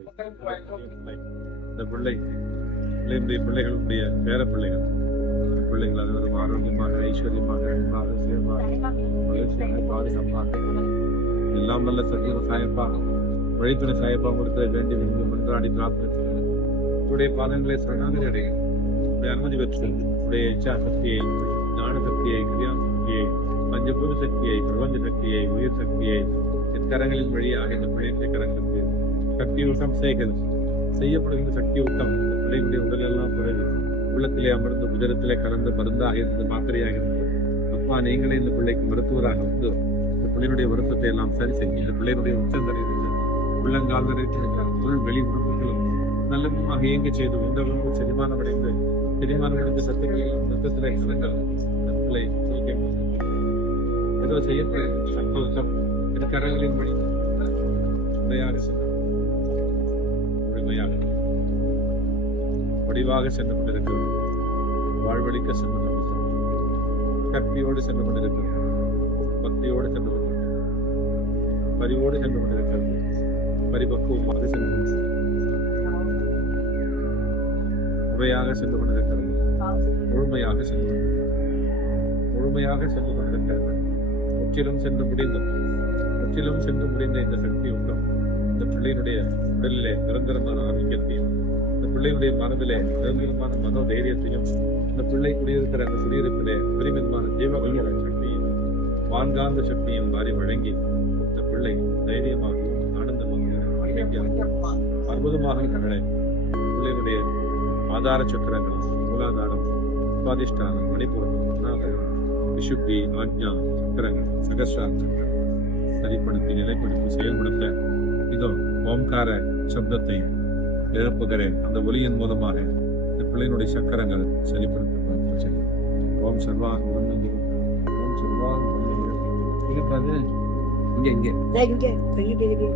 இந்த பிள்ளை பிள்ளையுடைய பிள்ளைகளுடைய பேர பிள்ளைகள். பிள்ளைகள் அது ஆரோக்கியமாக ஐஸ்வர்யமாக அன்பாக சேர்வாக மகிழ்ச்சியாக பாதுகாப்பாக. எல்லாம் நல்ல சத்திய சாயப்பாக வழித்துணை சாயப்பாக கொடுத்த வேண்டி வேண்டும் என்று அடி பிரார்த்தனை உடைய பாதங்களை சரணாகதி அடையும் உடைய அனுமதி பெற்று உடைய இச்சா சக்தியை ஞான சக்தியை கிரியா சக்தியை பஞ்சபூத சக்தியை பிரபஞ்ச சக்தியை உயிர் சக்தியை எக்கரங்களின் வழியாக இந்த பிள்ளைகளுடைய கரங்களுக்கு சக்தி ஊட்டம் செய்கிறது செய்யப்படுகின்ற சக்தி ஊட்டம் இந்த பிள்ளைகளுடைய உடலெல்லாம் பிறகு உள்ளத்திலே அமர்ந்து உதரத்திலே கலந்து மருந்தாக இருந்தது மாத்திரையாக இருந்தது அப்பா நீங்களே இந்த பிள்ளைக்கு மருத்துவராக வந்து இந்த பிள்ளையினுடைய வருத்தத்தை எல்லாம் சரி செய்ய இந்த பிள்ளையினுடைய உச்சந்தரையில் உள்ளங்கால் நிறைய உள் வெளி உறுப்புகளும் நல்ல விதமாக இயங்க செய்து உந்த உணவு செரிமானம் அடைந்த சத்துக்கள் ரத்தத்திலே கலங்கள் பிள்ளை ஏதோ செய்யப்படும் சந்தோஷம் இந்த கரங்களின் வழி. முறையாக வடிவாக சென்று கொண்டிருக்கிறது. வாழ்வழிக்க சென்று கொண்டிருக்கிறது. கற்பியோடு சென்று கொண்டிருக்கிறது. பக்தியோடு சென்று கொண்டிருக்கிறது. பரிவோடு சென்று கொண்டிருக்கிறது. பரிபக்குவமாக சென்று முறையாக சென்று கொண்டிருக்கிறது. முழுமையாக சென்று கொண்டிருக்கிறது. முழுமையாக சென்று கொண்டிருக்கிறது. முற்றிலும் சென்று முடிந்த முற்றிலும் சென்று முடிந்த இந்த சக்தி உண்டம் இந்த பிள்ளையினுடைய உடலிலே நிரந்தரமான ஆரோக்கியத்தையும் இந்த பிள்ளையுடைய மனதிலே பெருமிதமான மனோ தைரியத்தையும் இந்த பிள்ளை குடியிருக்கிற அந்த குடியிருப்பிலே பெருமிதமான ஜீவ வல்லுற சக்தியும் வான்காந்த சக்தியும் வாரி வழங்கி இந்த பிள்ளை தைரியமாகவும் ஆனந்தமாகவும் அற்புதமாக கடலை பிள்ளையுடைய ஆதார சக்கரங்கள் மூலாதாரம் உபாதிஷ்டானம் மணிப்பூரம் அநாகரம் ஆக்ஞா சக்கரங்கள் சகஸ்ரார சரிப்படுத்தி நிலைப்படுத்தி செயல்படுத்த இதோ ஓம்கார சப்தத்தை நிரப்புகிறேன். அந்த ஒலியின் மூலமாக இந்த பிள்ளையினுடைய சக்கரங்கள் சரிப்படுத்த பிரார்த்தனை செய்யும் ஓம் சர்வாங் குருநந்திரம் ஓம் சர்வாங் குருநந்திரம் இருக்காது இங்கே இங்கே. இங்க பெரிய.